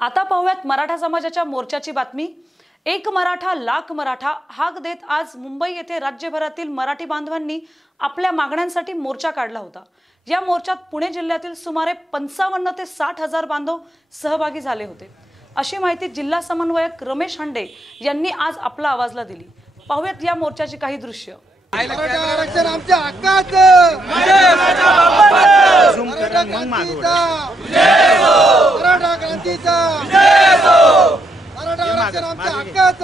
आता पाहूयात मराठा समाजाच्या मोर्चाची बातमी. एक मराठा लाख मराठा हाक देत आज मुंबई येथे राज्यभरातील मराठी बांधवांनी आपल्या मागण्यांसाठी मोर्चा काढला होता. या मोर्चात पुणे जिल्ह्यातील सुमारे पंचावन्न ते साठ हजार बांधव सहभागी झाले होते. अशी माहिती जिल्हा समन्वयक रमेश हंडे यांनी आज आपला आवाजला दिली. पाहूयात या मोर्चाची काही दृश्य. मराठा आरक्षण आमच्या मराठा क्रांतीचा. मराठा क्रांतीचा मराठा आरक्षण आमच्या हक्कात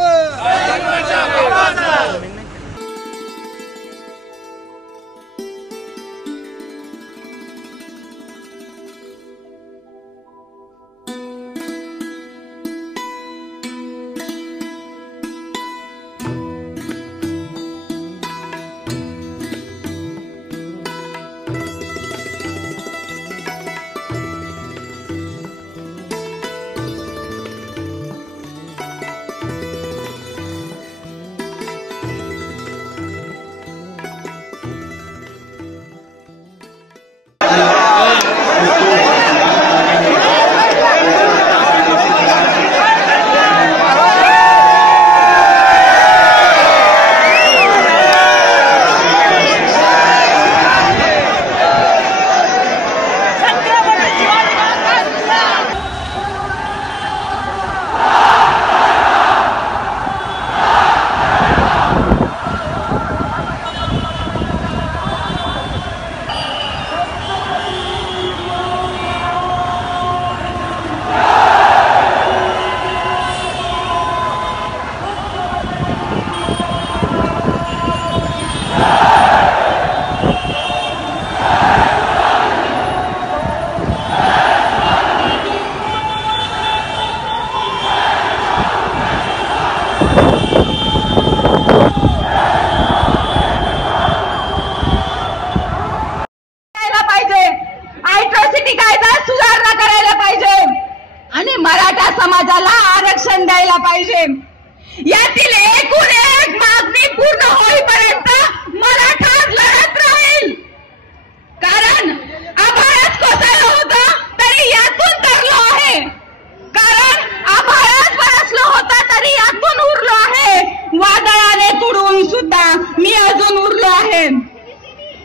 समाजाला आरक्षण द्यायला पाहिजे. यातील एकूण एक मागणी पूर्ण होईपर्यंत मराठा लढत राहील. कारण आभाळच कोसळलं होतं तरी यातून तरलो आहे. कारण आभाळच बरसलो होता तरी यातून उरलो आहे. वादळाने तुडवून सुद्धा मी अजून उरलो आहे.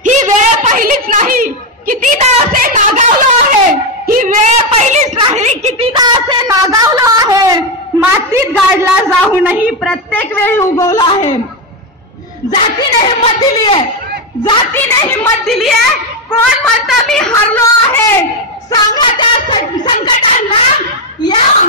ही वेळ पहिलीच नाही कितीदा असे नागावलो आहे. ही वेळ पहिलीच नाही कितीदा जातीत गाडला जाऊनही प्रत्येक वेळी उगवला आहे. जातीने हिंमत दिली आहे. जातीने हिंमत दिली आहे. कोण म्हणता मी हरलो आहे? सांगा त्या संकटांना. या